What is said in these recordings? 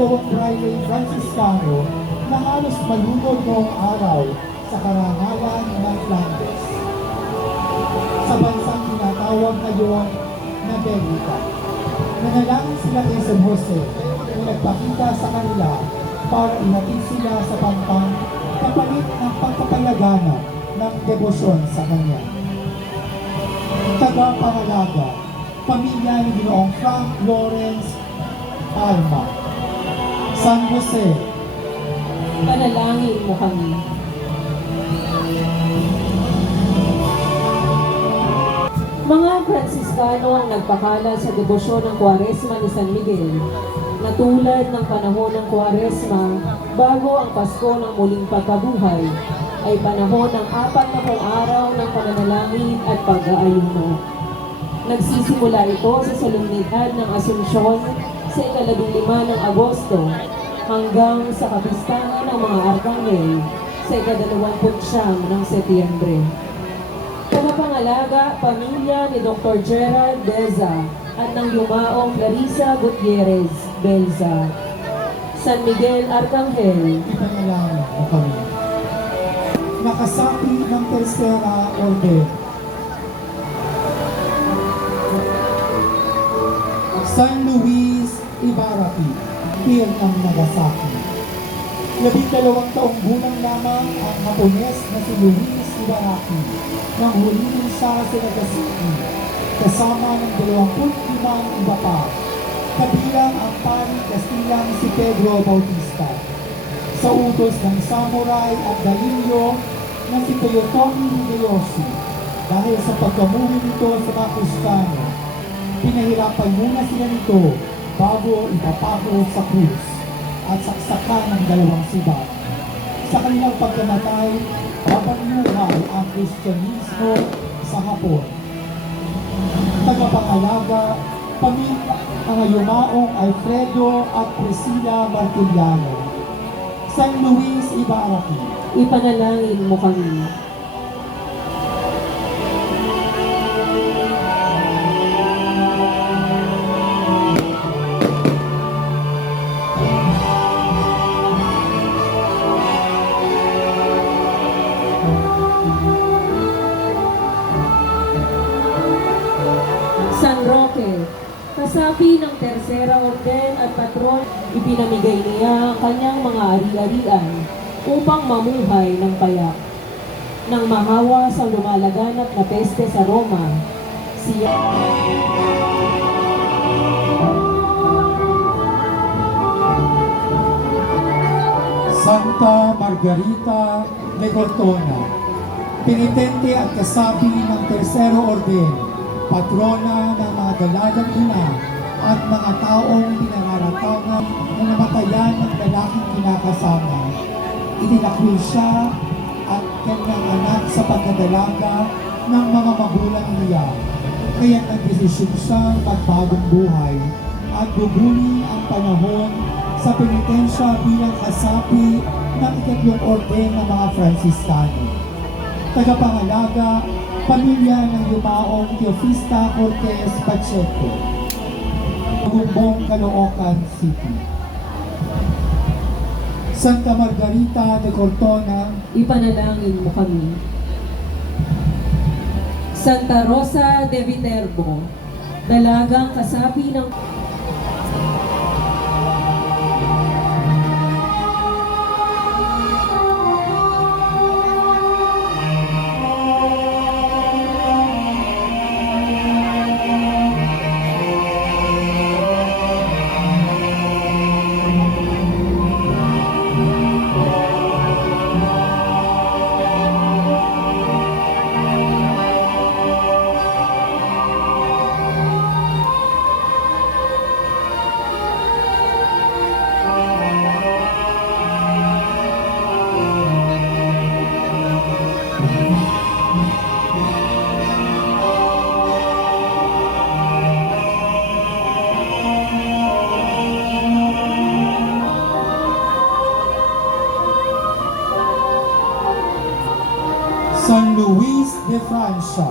dalawang Friday Franciscano na halos malunod noong araw sa karangalan ng Flanders, sa bansang tinatawag ngayon na Belgica. Nanalangin sila kay San Jose na nagpakita sa kanila para ihatid sila sa pampang kapalit ng pagpapalaganap ng debosyon sa kanya. Tagapangalaga, pamilya ni Ginoong Frank Lawrence Palma. San Jose, panalangin mo kami. Mga Franciscano ang nagpakala sa debosyon ng Kwaresma ni San Miguel na tulad ng panahon ng Kwaresma bago ang Pasko ng muling pagkabuhay ay panahon ng 40 araw ng pananalangin at pag-aayuno. Nagsisimula ito sa solemnidad ng Asunsyon sa 15 ng Agosto hanggang sa kapistahan ng mga Arkanghel sa 29 ng Setyembre. Tagapangalaga, pamilya ni Dr. Gerald Beza at ng yumaong Clarissa Gutierrez Belza. San Miguel Arcangel, ipanalangin mo kami. Nakasapi ng Tercera Orden. San Luis Ibaraki, Pir ng Nagasaki. 12 taong gulang lamang ang Hapones na si Luis Ibaraki nang hulihin siya sa Nagasaki kasama ng 25 iba pa, kabilang ang pari Kastilang si Pedro Bautista. Sa utos ng samurai at dalinyo na si Toyotomi Hideyoshi, dahil sa pagkamuhi nito sa mga Kristiyano, pinahirapan muna sila nito bago ipapako sa krus at saksakan ng 2 sibat. Sa kanilang pagkamatay, babaluhay ang Kristyanismo sa Hapon. Tagapangalaga, pamilya ang yumaong Alfredo at Priscilla Martiliano. San Luis Ibaraki, ipanalangin mo kami. San Roque, kasapi ng Tercera Orden at patron, ipinamigay niya ang kanyang mga ari-arian upang mamuhay ng payak. Nang mahawa sa lumalaganap na peste sa Roma, siya Santa Margarita de Cortona, penitente at kasapi ng Tercero Orden, patrona ng mga dalagang ina at mga taong pinangaratangan na namatayan ng lalaking kinakasama. Itinakwil siya at kanyang anak sa pagkadalaga ng mga magulang niya. Kaya nagdesisyon siyang magbagong buhay at guguli ang panahon sa penitensya bilang kasapi ng 3 orden ng mga Franciscano. Tagapangalaga, pamilya ng yumaong Teofista Cortez Pacheco, Gumbong, Caloocan City. Santa Margarita de Cortona, ipanalangin mo kami. Santa Rosa de Viterbo, dalagang kasapi ng San Luis de Francia,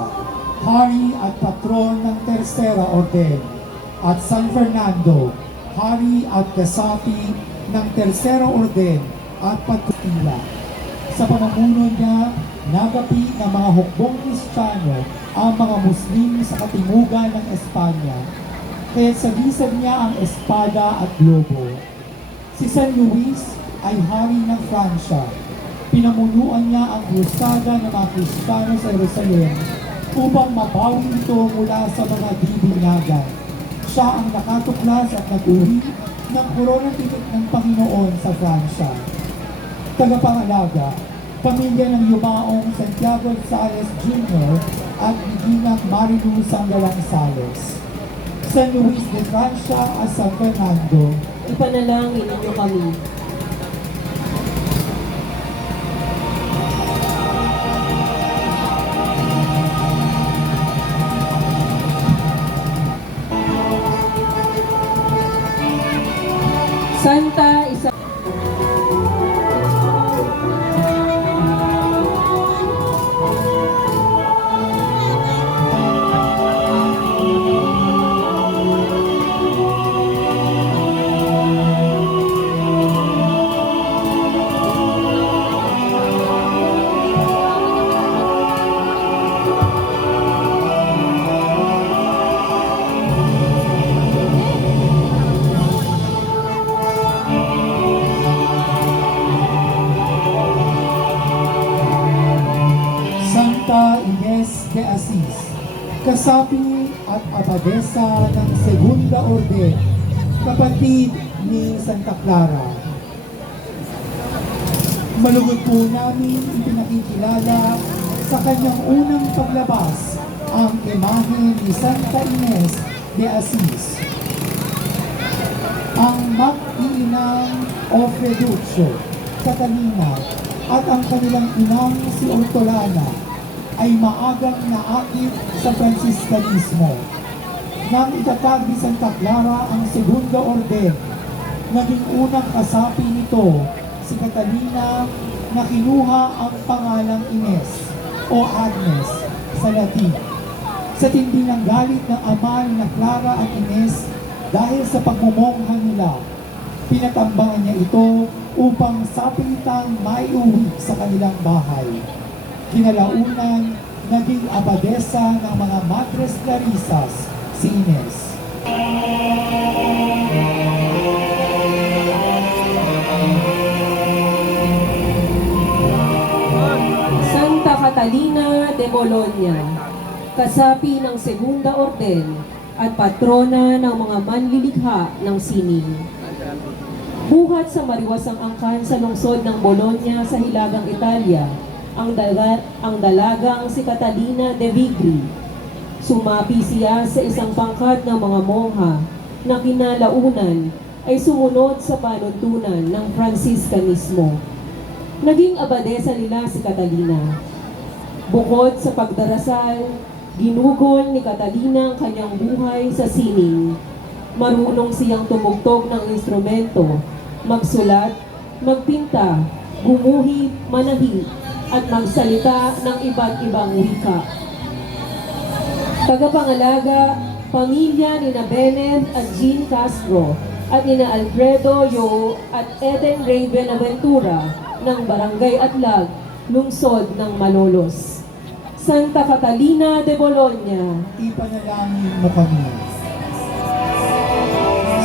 hari at patron ng Tercera Orden, at San Fernando, hari at kasapi ng Tersero Orden at Pagkutila. Sa pamumuno niya, nagapi ng mga hukbong Kristiyano ang mga Muslim sa katimugan ng Espanya, kaya sagisag niya ang espada at globo. Si San Luis ay hari ng Fransya. Pinamunuan niya ang krusada ng mga Kristiyano sa Jerusalem upang mabawi ito mula sa mga bibinyagan. Siya ang nakatuklas at nag-uri ng korona tinik ng Panginoon sa Fransya. Tagapangalaga, pamilya ng yumaong Santiago Sales Jr. at Medina Marilu Sanggalang Sales. San Luis de Francia at San Fernando, Ipanalangin ninyo kami. Santa Isa Santa Ines de Asis, kasapi at abadesa ng Segunda Orden, kapatid ni Santa Clara. Malugod po namin ipinakikilala sa kanyang unang paglabas ang imahe ni Santa Ines de Asis. Ang mag-iinang Ofreduccio, Catalina, at ang kanilang inang si Ortolana ay maagang naakit sa Franciscanismo. Nang itatag ni Santa Clara ang Segunda Orden, naging unang kasapi nito si Catalina na kinuha ang pangalang Ines o Agnes sa Latin. Sa tindi ng galit ng ama ni Clara at Ines dahil sa pagmumongha nila, pinatambangan niya ito upang sapilitang maiuwi sa kanilang bahay. Kinalaunan, naging abadesa ng mga Madres Clarisas si Ines. Santa Catalina de Bologna, kasapi ng Segunda Orden at patrona ng mga manlilikha ng sining. Buhat sa mariwasang angkan sa lungsod ng Bologna sa Hilagang Italia, ang dalagang si Catalina de Vigri. Sumapi siya sa isang pangkat ng mga mongha na kinalaunan ay sumunod sa panuntunan ng Franciscanismo. Naging abadesa nila si Catalina. Bukod sa pagdarasal, ginugol ni Catalina ang kanyang buhay sa sining. Marunong siyang tumugtog ng instrumento, magsulat, magpinta, gumuhit, manahi, at magsalita ng iba't ibang wika. Tagapangalaga, pamilya ni Bennett at Jean Castro at ina Alfredo Yo at Eden Ray Benaventura ng Barangay Atlag, lungsod ng Malolos. Santa Catalina de Bologna, Ipanalangin mo kami.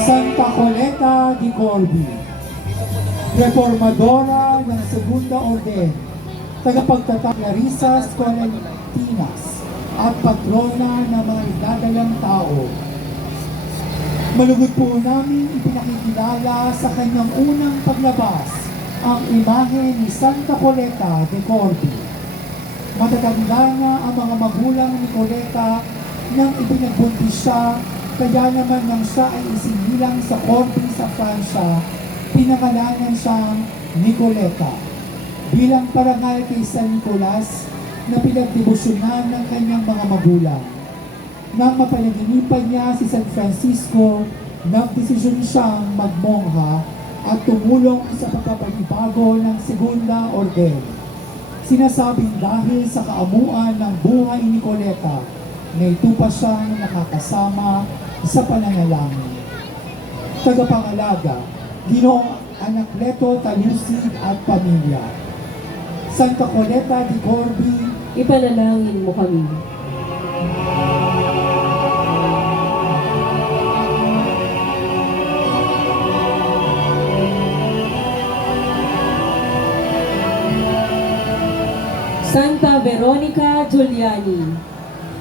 Santa Coleta di Corbi, reformadora ng Segunda Orden, tagapagtatag Clarisas Correntinas, at patrona ng mga idadalang tao. Malugod po namin ipinakikilala sa kanyang unang paglabas ang imahe ni Santa Coleta de Corbi. Matatanda na ang mga magulang ni Coleta nang ipinagbuntis siya, kaya naman nang siya ay isinilang sa Corbi sa Fransya, pinangalanan siyang Nicoleta. Bilang parangal kay San Nicolas na pinagdebosyonan ng kanyang mga magulang. Nang mapanaginipan niya si San Francisco, nagdesisyon siyang magmongha at tumulong sa pagpapanibago ng Segunda Orden. Sinasabing dahil sa kaamuan ng buhay ni Coleta, na ito pa siyang nakakasama sa pananalangin. Tagapangalaga, Ginoong Anacleto Talusig at Pamilya. Santa Coleta de Corby, Ipanalangin mo kami. Santa Veronica Giuliani,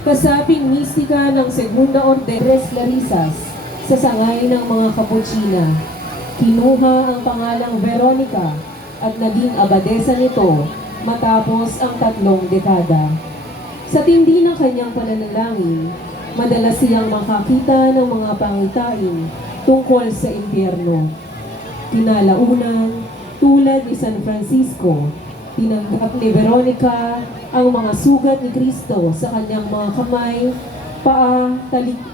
kasaping mistika ng Segunda Orden Tres Larisas sa sangay ng mga Kapuchina. Kinuha ang pangalang Veronica at naging abadesa nito matapos ang 3 dekada. Sa tindi ng kanyang pananalangin, madalas siyang makakita ng mga pangitain tungkol sa impyerno. Kinalaunan, tulad ni San Francisco, tinanggap ni Veronica ang mga sugat ni Kristo sa kanyang mga kamay, paa,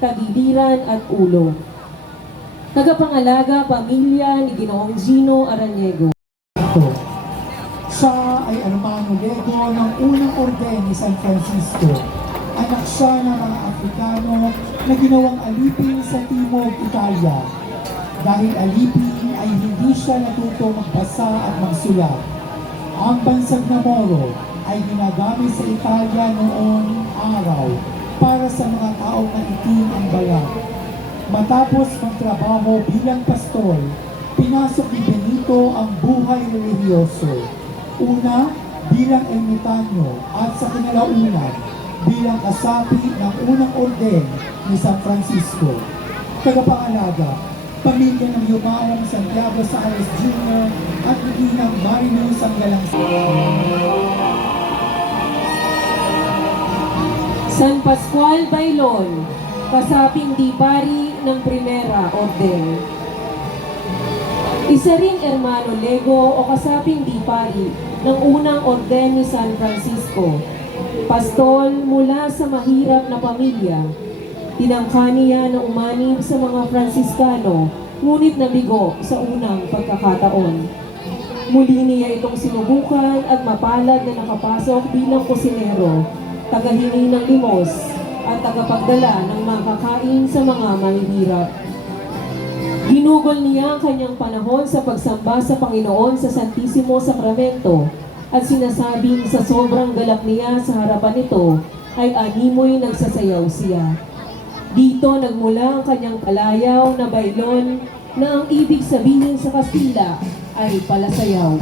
tagiliran at ulo. Tagapangalaga pamilya ni Ginoong Gino Araniego. ito. Siya ay Hermano Lego ng unang orden ni San Francisco. Anak siya ng mga Afrikano na ginawang alipin sa Timog Italia. Dahil alipin ay hindi siya natuto magbasa at magsulat. Ang bansag na Moro ay ginagamit sa Italia noong araw para sa mga taong maitim ang balat. Matapos magtrabaho bilang pastol, pinasok ni Benito ang buhay relihiyoso. Una, bilang ermitanyo at sa kinalaunan, bilang kasapi ng unang orden ni San Francisco. Tagapangalaga, pamilya ng Yumaong Santiago Saez Jr. at Reginang Marinus ang San Pascual Bailon, kasaping dipari ng Primera Orden. Isa ring Hermano Lego o kasaping dipari ng unang orden ni San Francisco. Pastol mula sa mahirap na pamilya. Tinangka niya na umanib sa mga Fransiskano, ngunit nabigo sa unang pagkakataon. Muli niya itong sinubukan at mapalad na nakapasok bilang kusinero, tagahingi ng limos, at tagapagdala ng makakain sa mga mahihirap. Ginugol niya ang kanyang panahon sa pagsamba sa Panginoon sa Santisimo Sakramento at sinasabing sa sobrang galak niya sa harapan nito ay animoy nagsasayaw siya. Dito nagmula ang kanyang palayaw na bailon na ang ibig sabihin sa Kastila ay palasayaw.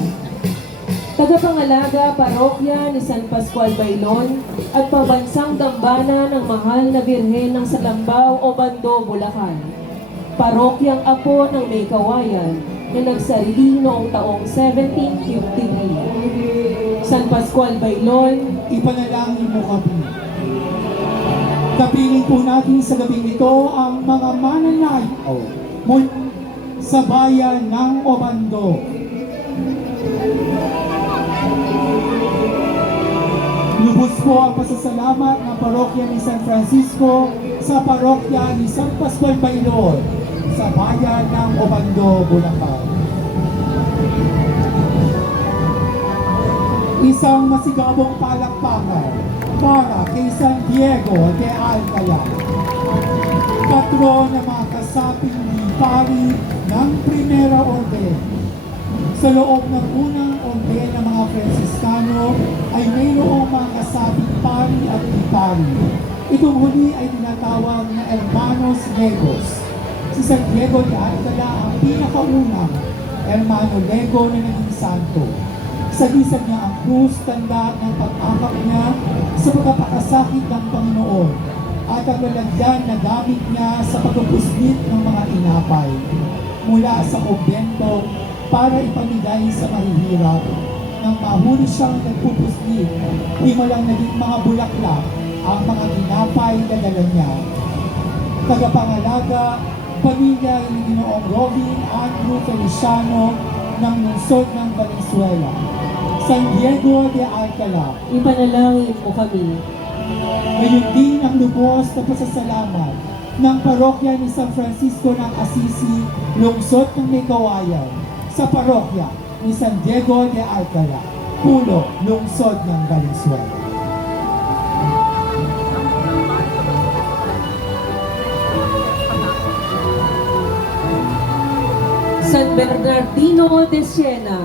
Tagapangalaga parokya ni San Pascual Bailon at pabansang dambana ng mahal na Birhen ng Salambao o Bando, Bulacan. Parokyang apo ng May Kawayan na nagsarili noong taong 1753. San Pascual Bailon, Ipanalangin mo kami. Kapiling po natin sa gabing ito ang mga mananayaw mula sa bayan ng Obando. Lubos po ang pasasalamat ng parokya ni San Francisco sa parokya ni San Pascual Bailon sa bayan ng Obando, Bulacan. Isang masigabong palakpakan para kay San Diego de Alcala, patron ng mga kasaping dipari ng Primera Orden. Sa loob ng unang orden ng mga Fransiskano ay mayroong mga kasaping pari at dipari. Itong huli ay tinatawag na Hermanos Legos. Si San Diego de Alcala ang pinakaunang Hermano Lego na naging santo. Sagisag niya ang krus, tanda ng pag-akap niya sa pagkapakasakit ng Panginoon at ang lalagyan na gamit niya sa pagpupuslit ng mga inapay mula sa kumbento para ipamigay sa mahihirap. Nang mahuli siyang nagpupuslit, di mo lang naging mga bulaklak ang mga ginapay na dala niya. Tagapangalaga, pamilya ni Ginoong Robin Andrew Feliciano ng lungsod ng Valenzuela. San Diego de Alcala, ipanalangin mo kami. ngayon din ang lubos na pasasalamat ng parokya ni San Francisco ng Assisi, lungsod ng May Kawayan, sa parokya ni San Diego de Alcala, Pulo, lungsod ng Valenzuela. San Bernardino de Siena,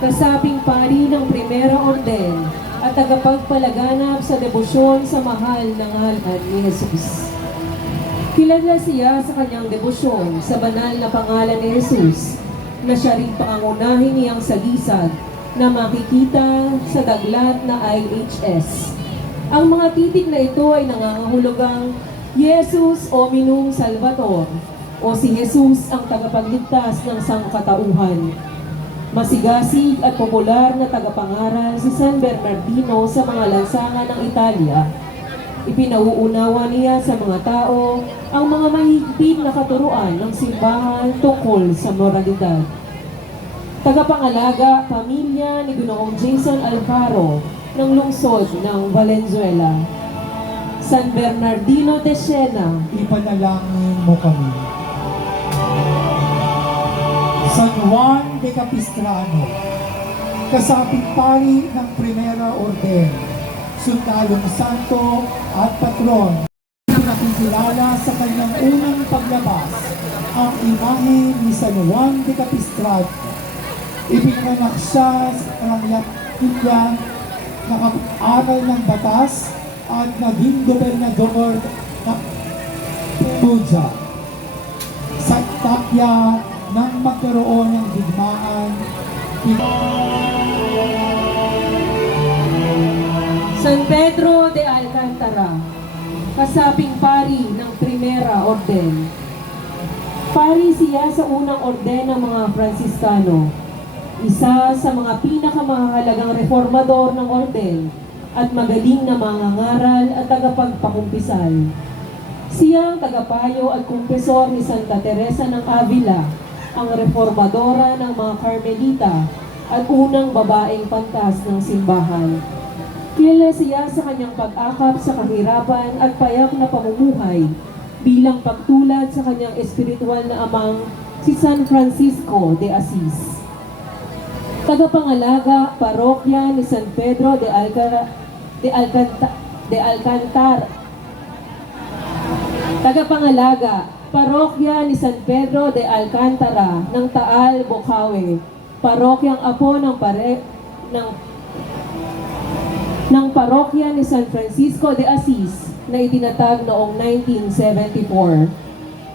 kasaping pari ng Primera Orden at tagapagpalaganap sa debosyon sa mahal na ngalan ni Jesus. Kilala siya sa kanyang debosyon sa banal na pangalan ni Jesus, na siya rin pangunahing niyang sagisag na makikita sa daglat na IHS. Ang mga titik na ito ay nangangahulugang Jesus Hominum Salvator, o si Jesus ang tagapagligtas ng sangkatauhan. Masigasig at popular na tagapangaral si San Bernardino sa mga lansangan ng Italia. Ipinauunawa niya sa mga tao ang mga mahigpit na katuruan ng simbahan tungkol sa moralidad. Tagapangalaga, pamilya ni Ginoong Jason Alfaro ng lungsod ng Valenzuela. San Bernardino de Siena, Ipanalangin mo kami. San Juan de Capistrano, kasaping pari ng Primera Orden, sundalong santo at patron, nakikilala sa kanyang unang paglabas ang imahe ni San Juan de Capistrano. Ipinanganak siya sa Karangyatilla, nakapag-aral ng batas at naging gobernador ng Perugia. Sa Tapia nang magkaroon ng digmaan, San Pedro de Alcantara, kasaping pari ng Primera Orden. Pari siya sa unang orden ng mga Fransiskano, isa sa mga pinakamahalagang reformador ng orden at magaling na mangangaral at tagapagpakumpisal. Siya ang tagapayo at kumpesor ni Santa Teresa ng Avila, ang reformadora ng mga Carmelita at unang babaeng pantas ng simbahan. Kilala siya sa kanyang pag-akap sa kahirapan at payak na pamumuhay bilang pagtulad sa kanyang espiritual na amang si San Francisco de Assis. Tagapangalaga, parokya ni San Pedro de Alcantar. Tagapangalaga, parokya ni San Pedro de Alcantara ng Taal, Bocaue, parokyang apo ng parokya ni San Francisco de Assis na itinatag noong 1974.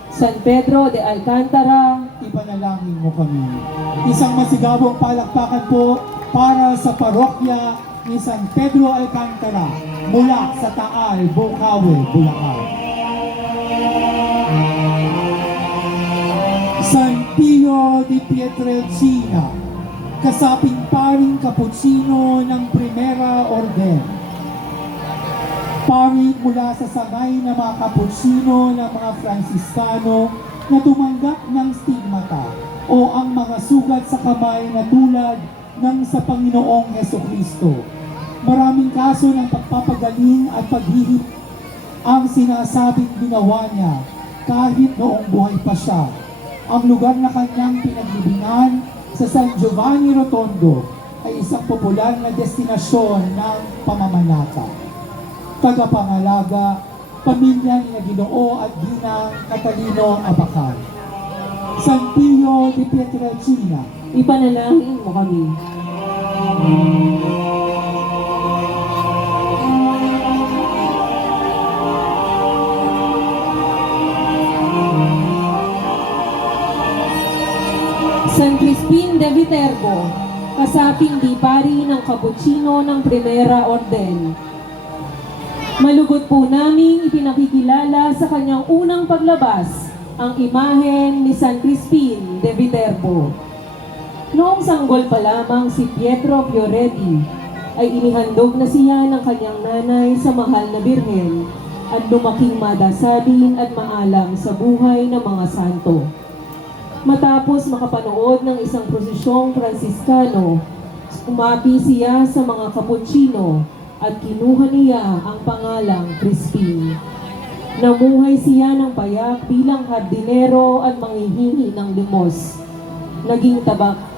San Pedro de Alcantara, ipanalangin mo kami. Isang masigabong palakpakan po para sa parokya ni San Pedro Alcantara mula sa Taal, Bocaue, Bulacan. San Pio de Pietrelcina, kasaping paring Kaputsino ng Primera Orden. Pari mula sa sangay ng mga Kaputsino ng mga Fransiskano na tumanggap ng stigmata o ang mga sugat sa kamay na tulad ng sa Panginoong Hesukristo. Maraming kaso ng pagpapagaling at paghihip ang sinasabing ginawa niya kahit noong buhay pa siya. Ang lugar na kanyang pinaglibingan sa San Giovanni Rotondo ay isang popular na destinasyon ng pamamanata. Tagapangalaga, pamilya ni Ginoo at Ginang Catalino Abacan. San Pio de Pietrelcina, ipanalangin mo kami. San Crispin de Viterbo, kasaping dipari ng Kaputsino ng Primera Orden. Malugod po naming ipinakikilala sa kanyang unang paglabas ang imahen ni San Crispin de Viterbo. Noong sanggol pa lamang si Pietro Fioretti ay inihandog na siya ng kanyang nanay sa mahal na birhen at lumaking madasalin at maalam sa buhay ng mga santo. Matapos makapanood ng isang prosesyong Fransiskano, umapi siya sa mga Kaputsino at kinuha niya ang pangalang Crispin. Namuhay siya ng payak bilang hardinero at manghihingi ng limos. Naging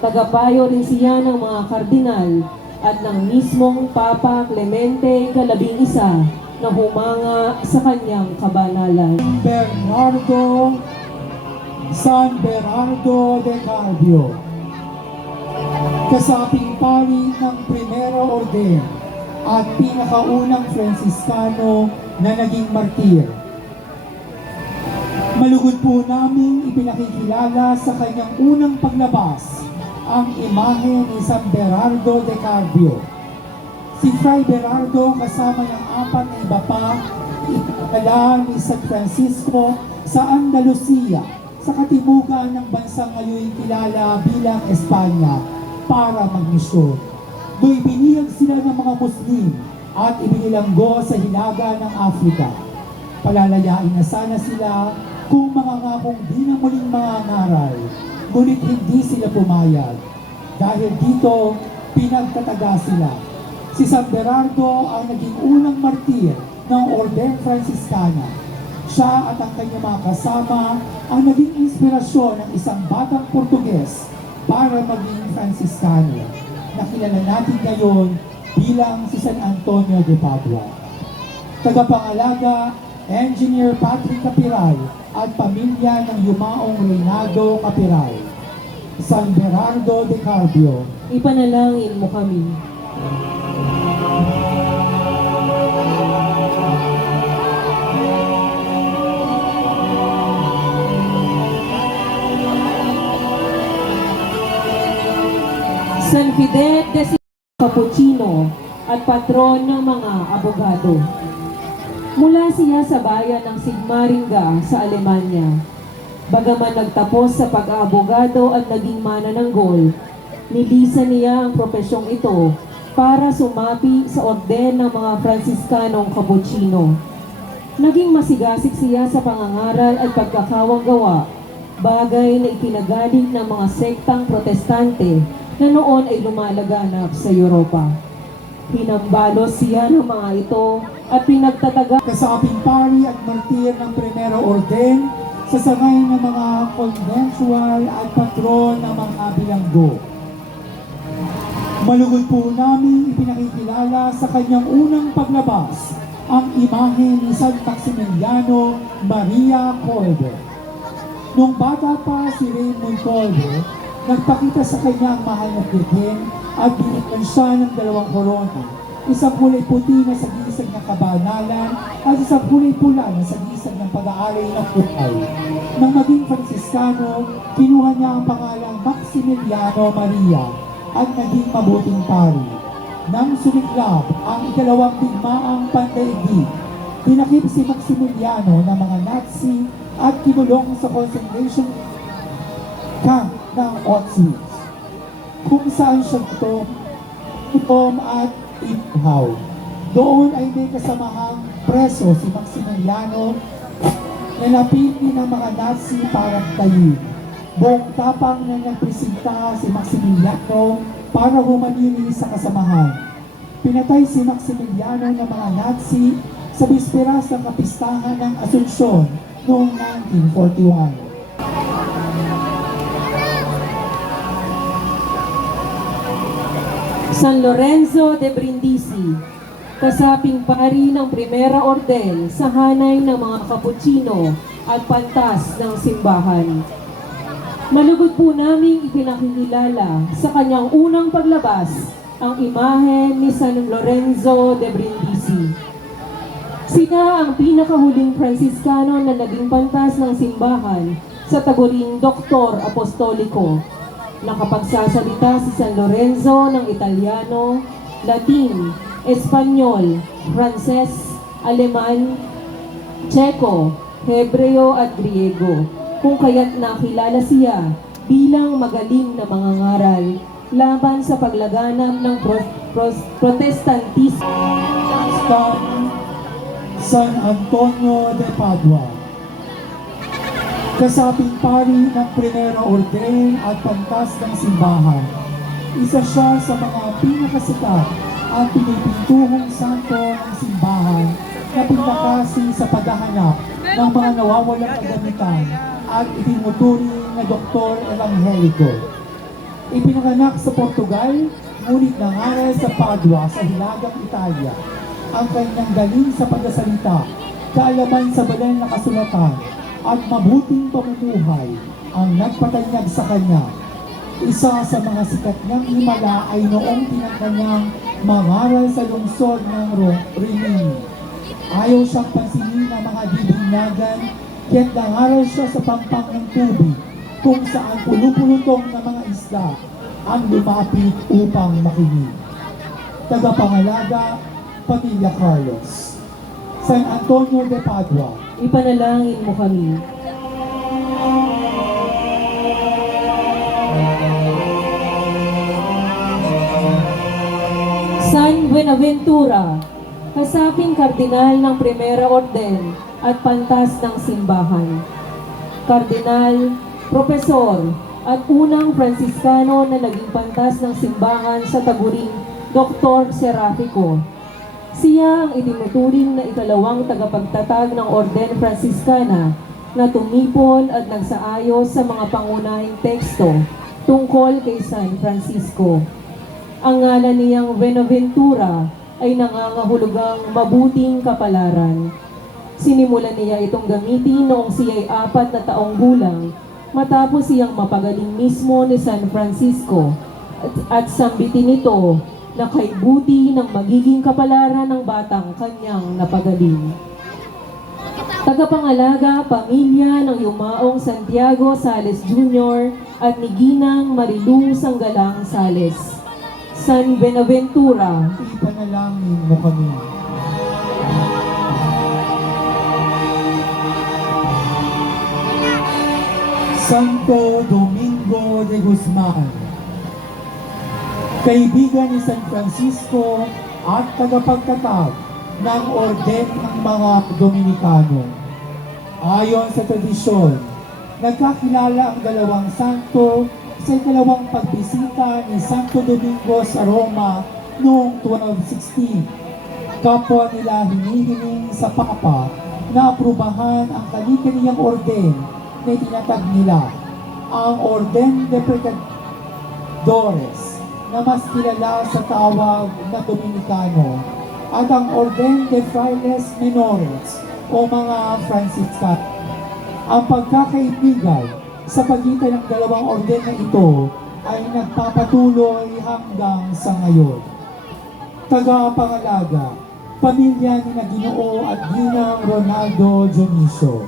tagapayo rin siya ng mga kardinal at ng mismong Papa Clemente XI na humanga sa kanyang kabanalan. Bernardo San Berardo de Carbio, kasaping pari ng Primero Orden at pinakaunang Franciscano na naging martir. Malugod po namin ipinakikilala sa kanyang unang paglabas ang imahe ni San Berardo de Carbio. Si Fray Berardo kasama ng 4 na iba pa ipinadala ni San Francisco sa Andalusia, sa katimugan ng bansang ngayon kilala bilang Espanya, para magmisyon. Do'y binihag sila ng mga Muslim at ibinilanggo sa hilaga ng Afrika. Palalayain na sana sila kung mangangakong di na muling mangangaral, ngunit hindi sila pumayag. Dahil dito, pinagtataga sila. Si San Berardo ang naging unang martir ng Orden Franciscana. Siya at ang kanyang mga kasama ang naging inspirasyon ng isang batang Portuges para maging Franciscano. Nakilala natin ngayon bilang si San Antonio de Padua. Tagapangalaga, Engineer Patrick Capiral at pamilya ng yumaong Reynaldo Capiral. San Berardo de Carbio, Ipanalangin mo kami. San Fidel de Cappuccino at patron ng mga abogado. Mula siya sa bayan ng Sigmaringa sa Alemanya. Bagaman nagtapos sa pag-aabogado at naging manananggol, nilisan niya ang profesyong ito para sumapi sa orden ng mga Franciscanong Cappuccino. Naging masigasig siya sa pangangaral at pagkakawang gawa, bagay na ikinagaling ng mga sektang protestante na noon ay lumalaganap sa Europa. Hinambalos siya ng mga ito at pinagtataga kasaping pari at martir ng Primero Orden, sa sangay ng mga conventual at patron ng mga bilanggo. Malugod po namin ipinakikilala sa kanyang unang paglabas ang imahe ni San Maximiliano Maria Kolbe. Nung bata pa si Raymond Kolbe, nagpakita sa kanya ang mahal na titin at binigyan siya ng 2 korona, isang kulay puti na sa gisag ng kabanalan at isang kulay pula na sa gisag ng pag-aaral ng buhay. Nang maging Franciscano, kinuha niya ang pangalang Maximiliano Maria at naging mabuting pari. Nang sumiklab ang ikalawang digmaang pandaigdig, tinakip si Maximiliano ng mga Nazi at kinulong sa concentration camp ng Auschwitz, kung saan siya gutom at ihaw. Doon ay may kasamahang preso si Maximiliano na napili ng mga Nazi para tayin. Buong tapang na nagpresenta si Maximiliano para humanili sa kasamahan. Pinatay si Maximiliano ng mga Nazi sa bisperas ng kapistahan ng Asunsyon noong 1941. San Lorenzo de Brindisi, kasaping pari ng Primera Orden sa hanay ng mga Cappuccino at pantas ng simbahan. Malugod po naming ipinakikilala sa kanyang unang paglabas ang imahe ni San Lorenzo de Brindisi. Sina ang pinakahuling Franciscano na naging pantas ng simbahan sa taguring Doktor Apostoliko. Nakapagsasalita si San Lorenzo ng Italiano, Latin, Espanyol, Frances, Aleman, Tseko, Hebreo at Griego, kung kaya't nakilala siya bilang magaling na mangangaral laban sa paglaganap ng Protestantismo. San Antonio de Padua, kasaping pari ng Primera Orden at pantas ng simbahan. Isa siya sa mga pinakasikat at pinipintuhong santo ng simbahan na pinakasi sa paghahanap ng mga nawawalang kagamitan at itinuturing na doktor evangheliko. Ipinanganak sa Portugal, ngunit nangaral sa Padua sa Hilagang Italia. Ang kanyang galing sa pagsasalita, kaalaman sa banal na kasulatan, at mabuting pamumuhay ang nagpatanyag sa kanya. Isa sa mga sikat niyang himala ay noong tinangkanyang mangaral sa lungsod ng Rimini. Ayaw siyang pansinin ng mga bibinyagan, kaya't nangaral siya sa pampang ng tubig, kung saan pulupulutong na mga isda ang lumapit upang makinig. Tagapangalaga, Pamilya Carlos. San Antonio de Padua. Ipanalangin mo kami. San Buenaventura, kasaping kardinal ng Primera Orden at pantas ng simbahan. Kardinal, propesor, at unang Fransiskano na naging pantas ng simbahan sa taguring Dr. Serafico. Siya ang itinuturing na ikalawang tagapagtatag ng Orden Fransiskana na tumipon at nagsaayos sa mga pangunahing teksto tungkol kay San Francisco. Ang ngalan niyang Buenaventura ay nangangahulugang mabuting kapalaran. Sinimulan niya itong gamitin noong siya'y 4 na taong gulang matapos siyang mapagaling mismo ni San Francisco at sambitin ito na kay buti ng magiging kapalaran ng batang kanyang napagaling. Tagapangalaga, pamilya ng yumaong Santiago Sales Jr. at ni Ginang Marilu Sanggalang Sales. San Buenaventura, Ipanalangin mo kami. Santo Domingo de Guzman, kaibigan ni San Francisco at tagapagtatag ng Orden ng mga Dominikano. Ayon sa tradisyon, nagkakilala ang dalawang santo sa ikalawang pagbisita ni Santo Domingo sa Roma noong 1216. Kapwa nila hinihiling sa Papa na aprubahan ang kani-kaniyang orden na itinatag nila, ang Orden de Pecadores, na mas kilala sa tawag na Dominikano, at ang Orden de Frailes Menores o mga Franciscan. Ang pagkakaibigan sa pagitan ng dalawang orden na ito ay nagpapatuloy hanggang sa ngayon. Tagapangalaga, pamilya ni Ginoo at Ginang Ronaldo Dionisio.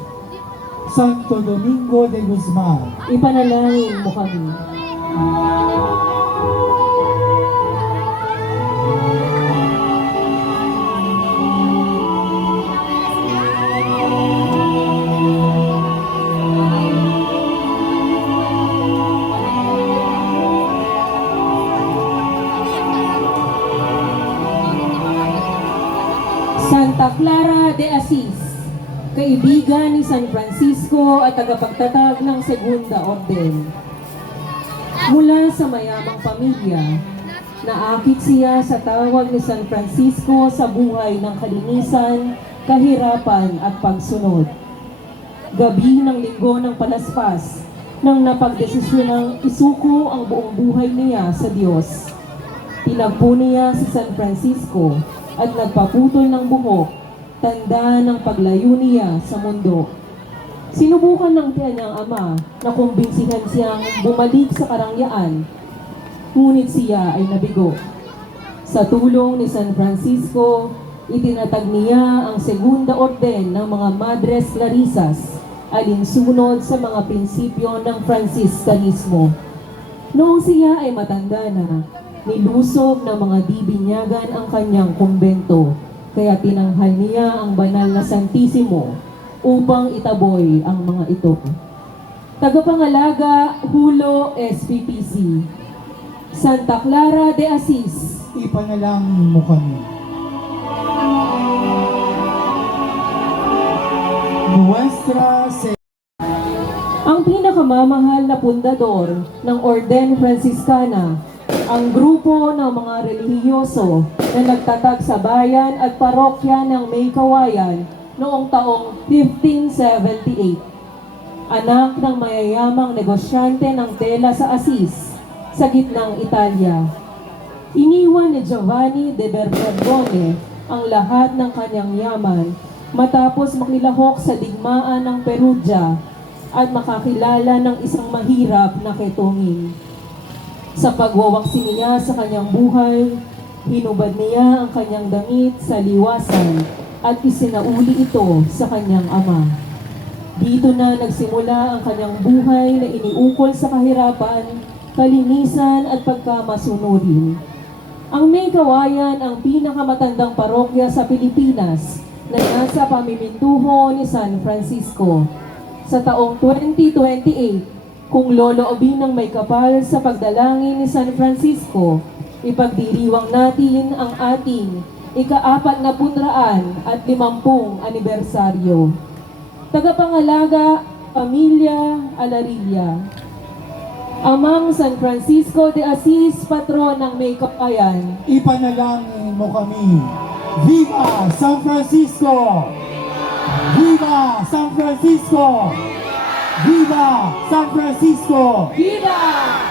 Santo Domingo de Guzman, ipanalangin mo kami. Santa Clara de Assis, kaibigan ni San Francisco at tagapagtatag ng Segunda Orden. Mula sa mayamang pamilya, naakit siya sa tawag ni San Francisco sa buhay ng kalinisan, kahirapan at pagsunod. Gabi ng linggo ng palaspas, nang napagdesisyon isuko ang buong buhay niya sa Diyos. Tinagpo niya si San Francisco at nagpaputol ng buhok, tanda ng paglayo niya sa mundo. Sinubukan ng kanyang ama na kumbinsihan siyang bumalik sa karangyaan, ngunit siya ay nabigo. Sa tulong ni San Francisco, itinatag niya ang Segunda Orden ng mga Madres Clarisas, alinsunod sa mga prinsipyo ng Franciscanismo. Noong siya ay matanda na, nilusob ng mga bibinyagan ang kanyang kumbento, kaya tinanghal niya ang banal na Santissimo upang itaboy ang mga ito. Tagapangalaga, Julio SPPC. Santa Clara de Assis, ipanalangin mo kami. Nuestra ang pinakamamahal na pundador ng Orden Franciscana, ang grupo ng mga relihiyoso na nagtatag sa bayan at parokya ng May Kawayan noong taong 1578. Anak ng mayayamang negosyante ng tela sa Assis, sa gitnang Italia. Iniwan ni Giovanni de Bernardone ang lahat ng kanyang yaman matapos makilahok sa digmaan ng Perugia at makakilala ng isang mahirap na ketongin. Sa pagwawaksi niya sa kanyang buhay, hinubad niya ang kanyang damit sa liwasan at isinauli ito sa kanyang ama. Dito na nagsimula ang kanyang buhay na iniukol sa kahirapan, kalinisan at pagkamasunurin. Ang May Kawayan ang pinakamatandang parokya sa Pilipinas na nasa pamimintuho ni San Francisco. Sa taong 2028, kung loloobin ng may kapal sa pagdalangin ni San Francisco, ipagdiriwang natin ang ating ika-450 anibersaryo. Tagapangalaga, Pamilya Alarilla. Amang San Francisco de Assis, patron ng May Kawayan, Ipanalangin mo kami. Viva San Francisco! Viva San Francisco! Viva San Francisco! Viva!